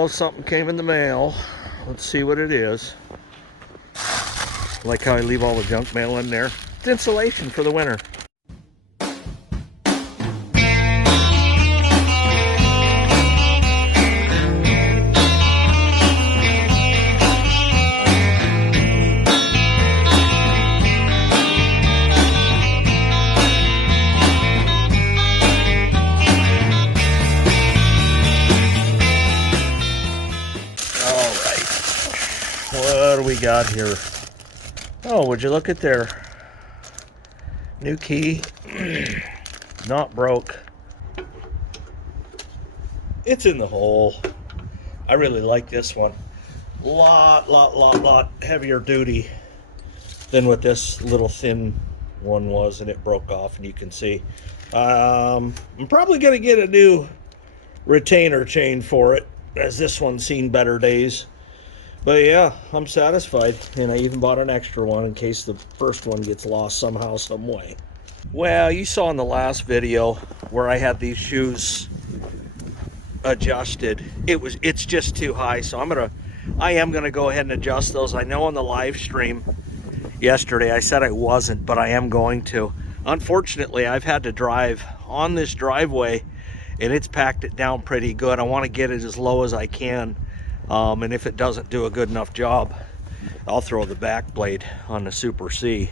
Oh, something came in the mail. Let's see what it is. Like how I leave all the junk mail in there. It's insulation for the winter. What do we got here? Oh, would you look at there? New key, not broke. It's in the hole. I really like this one. Lot heavier duty than what this little thin one was, and it broke off, and you can see. I'm probably gonna get a new retainer chain for it, as this one's seen better days. But yeah, I'm satisfied, and I even bought an extra one in case the first one gets lost somehow, some way. Well, you saw in the last video where I had these shoes adjusted. It's just too high, so I am gonna go ahead and adjust those. I know on the live stream yesterday I said I wasn't, but I am going to. Unfortunately, I've had to drive on this driveway, and it's packed it down pretty good. I want to get it as low as I can. And if it doesn't do a good enough job, I'll throw the back blade on the Super C.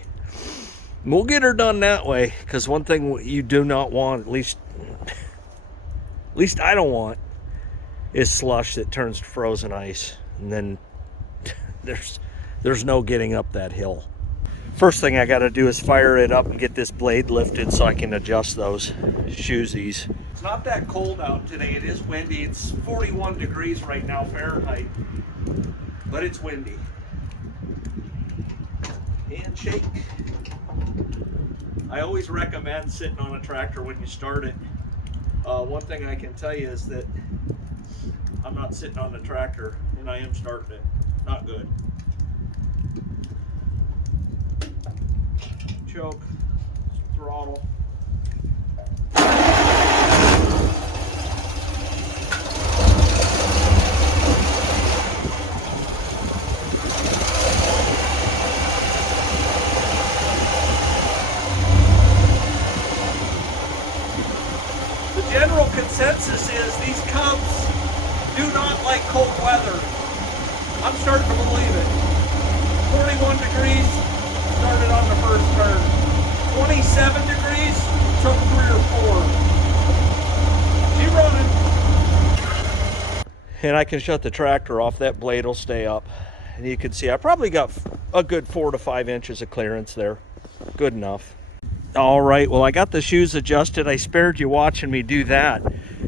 And we'll get her done that way, because one thing you do not want, at least I don't want, is slush that turns to frozen ice, and then there's no getting up that hill. First thing I got to do is fire it up and get this blade lifted so I can adjust those shoesies. It's not that cold out today. It is windy. It's 41 degrees right now Fahrenheit, but it's windy. Handshake. I always recommend sitting on a tractor when you start it. One thing I can tell you is that I'm not sitting on the tractor and I am starting it. Not good. Choke, throttle. The general consensus is these Cubs do not like cold weather. I'm starting to believe it. 41 degrees, started on the first turn. 27 degrees, took 3 or 4. She's running. And I can shut the tractor off. That blade will stay up. And you can see I probably got a good 4 to 5 inches of clearance there. Good enough. All right, well, I got the shoes adjusted. I spared you watching me do that.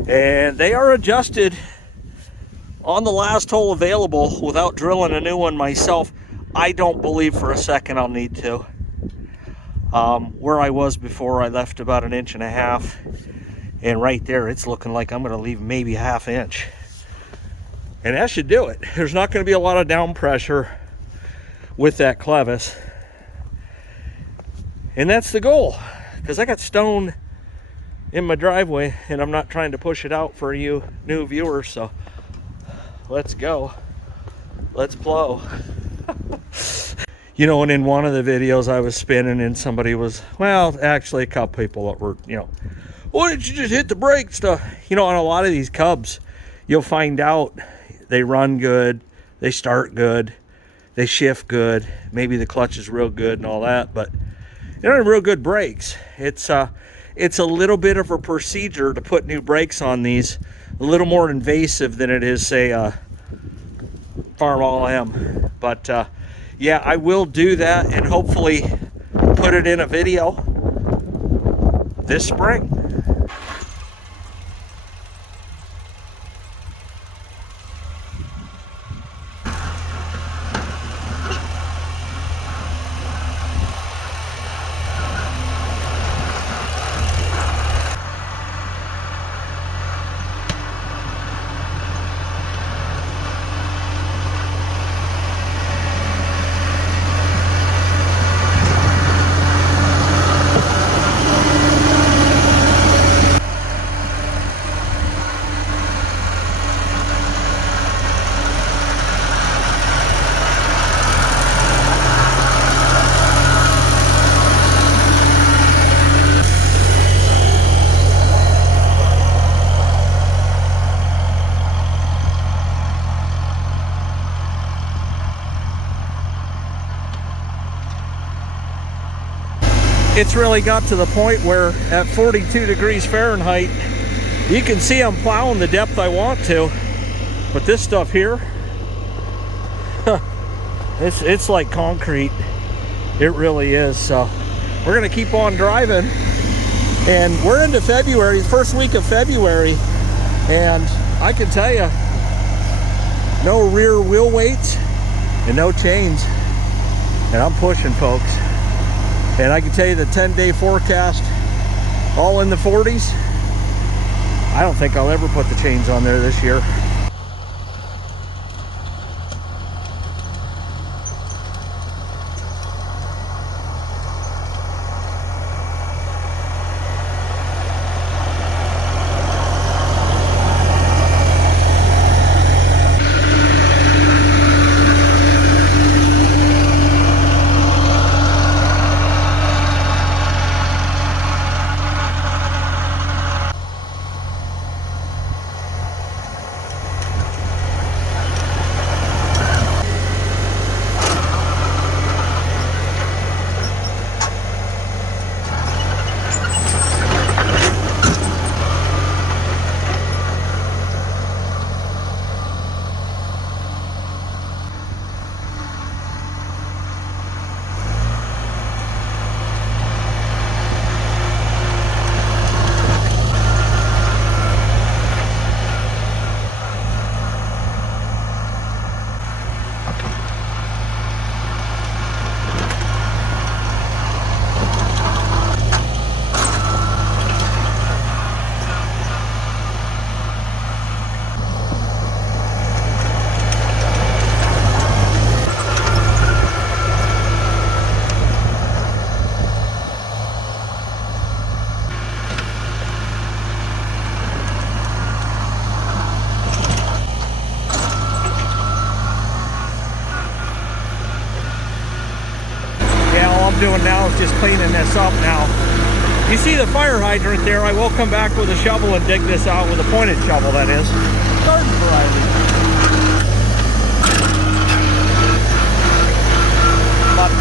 And they are adjusted on the last hole available without drilling a new one myself. I don't believe for a second I'll need to. Where I was before, I left about 1.5 inches, and right there it's looking like I'm going to leave maybe 1/2 inch, and that should do it. There's not going to be a lot of down pressure with that clevis, and that's the goal, because I got stone in my driveway and I'm not trying to push it out for you new viewers. So let's go, let's plow. You know, and in one of the videos I was spinning and somebody was, well, actually a couple people that were, you know, why didn't you just hit the brake stuff? You know, on a lot of these Cubs, you'll find out they run good, they start good, they shift good, maybe the clutch is real good and all that, but they don't have real good brakes. It's a little bit of a procedure to put new brakes on these, a little more invasive than it is, say, Farmall M. But yeah, I will do that and hopefully put it in a video this spring. It's really got to the point where at 42 degrees Fahrenheit, you can see I'm plowing the depth I want to. But this stuff here, it's like concrete. It really is. So we're gonna keep on driving, and we're into February, first week of February, and I can tell you, no rear wheel weights and no chains, and I'm pushing, folks. And I can tell you the 10-day forecast, all in the 40s. I don't think I'll ever put the chains on there this year. Doing now is just cleaning this up now. You see the fire hydrant there. I will come back with a shovel and dig this out, with a pointed shovel, that is. Garden variety. But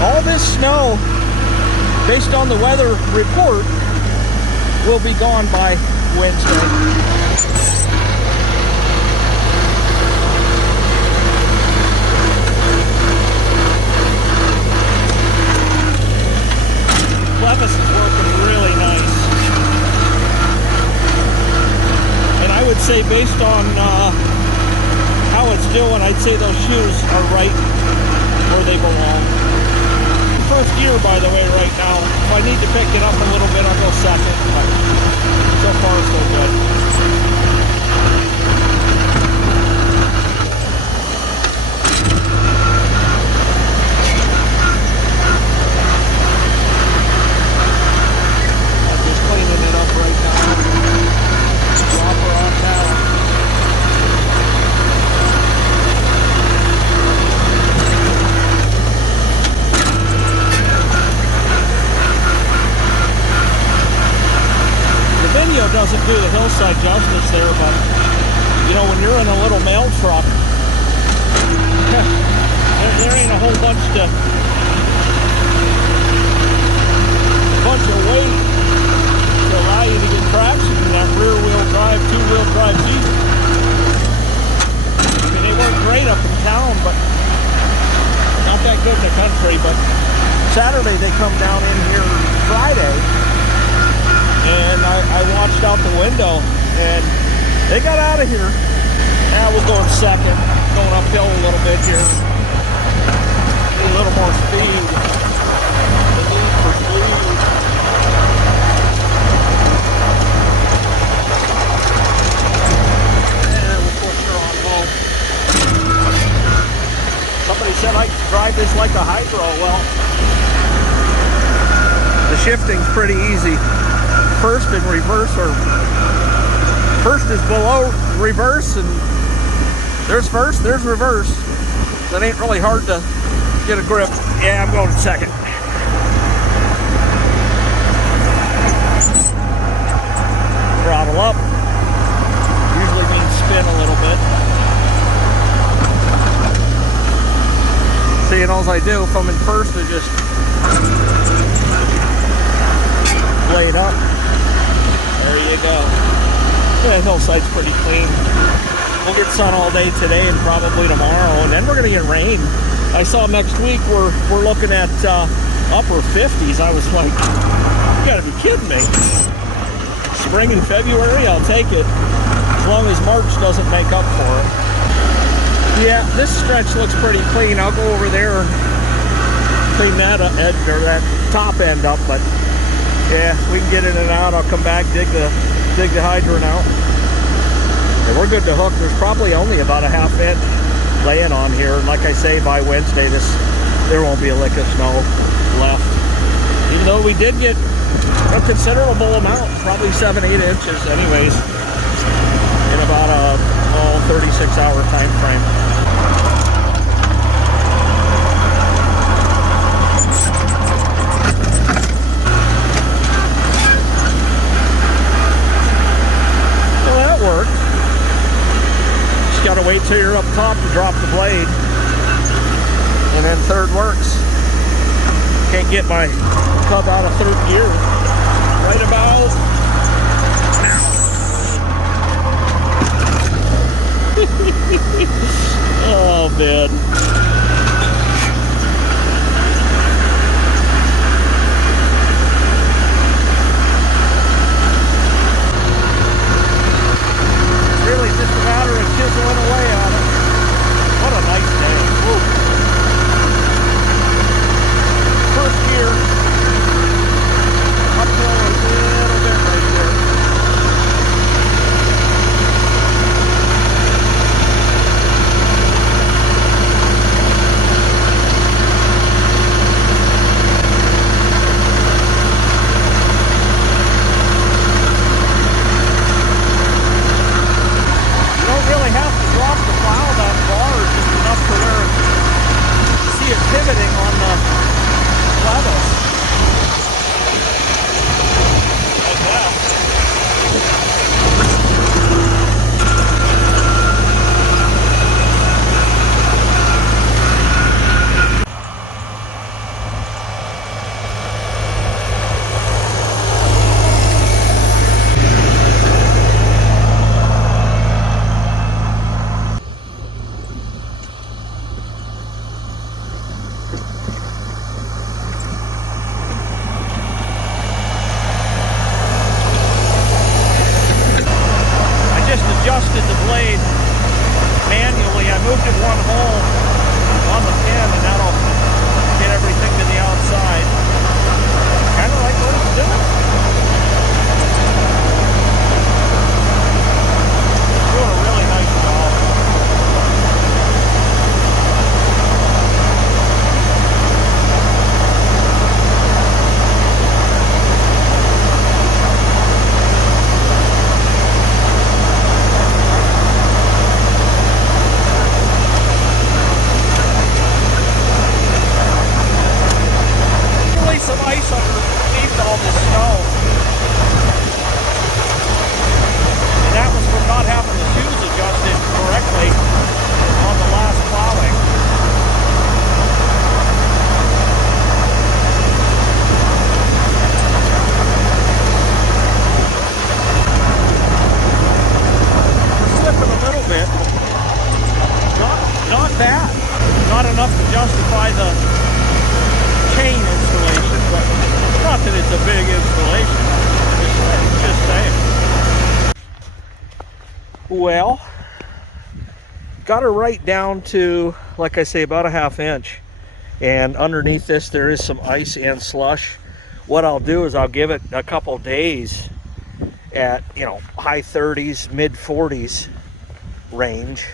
all this snow, based on the weather report, will be gone by Wednesday. This is working really nice, and I would say, based on how it's doing, I'd say those shoes are right where they belong. First gear, by the way, right now. If I need to pick it up a little bit, I'll go second, but so far so good. Doesn't do the hillside justice there, but you know, when you're in a little mail truck, there ain't a whole bunch of weight to allow you to get traction in that rear wheel drive, two-wheel drive Jeep. I mean, they work great up in town, but not that good in the country. But Saturday they come down in here Friday, and I watched out the window, and they got out of here. Now we're going second, going uphill a little bit here. Need a little more speed. The need for speed. And we'll push her on home. Somebody said I could drive this like a hydro. Well, the shifting's pretty easy. First and reverse, or first is below reverse, and there's first, there's reverse. So it ain't really hard to get a grip. Yeah, I'm going second. Throttle up. Usually means spin a little bit. Seeing all I do, if I'm in first, I just blade up. There you go. Yeah, hillside's pretty clean. We'll get sun all day today and probably tomorrow, and then we're gonna get rain. I saw next week we're looking at upper 50s. I was like, you gotta be kidding me. Spring in February, I'll take it, as long as March doesn't make up for it. Yeah, this stretch looks pretty clean. I'll go over there and clean that edge or that top end up, but yeah, we can get in and out. I'll come back, dig the hydrant out, and we're good to hook. There's probably only about a ½ inch laying on here, and like I say, by Wednesday there won't be a lick of snow left, even though we did get a considerable amount, probably 7-8 inches anyways, in about a 36-hour time frame. Well, that worked. Just gotta wait till you're up top to drop the blade, and then third works. Can't get my Cub out of third gear right about now. Oh man. It's really just a matter of chiseling away on it. What a nice day. Woo. First gear. Uphill a little bit right there. You don't really have to drop the plow that far, just enough to where you see it pivoting on the levels. Like that. Adjusted the blade manually. I moved it one hole on the pin, and that'll get everything to the outside. Kind of like what it's doing. Doing a really nice job. Some ice underneath all this snow, and that was from not having the shoes adjusted correctly on the last plowing. We're slipping a little bit, not bad, not enough to justify the chain installation, but not that it's a big installation, just saying. Well, got her right down to, like I say, about a ½ inch, and underneath this there is some ice and slush. What I'll do is I'll give it a couple days at, high 30s, mid 40s range,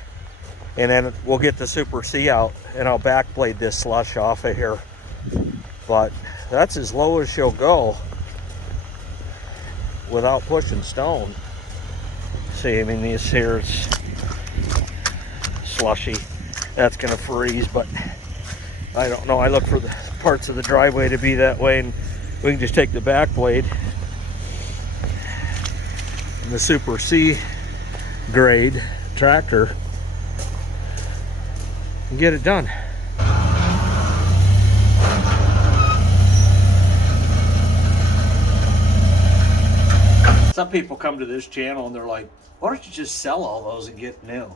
and then we'll get the Super C out and I'll backblade this slush off of here. But that's as low as she'll go without pushing stone. See, I mean, this here is slushy. That's gonna freeze, but I don't know. I look for the parts of the driveway to be that way, and we can just take the back blade and the Super C grade tractor and get it done. Some people come to this channel and they're like, why don't you just sell all those and get new?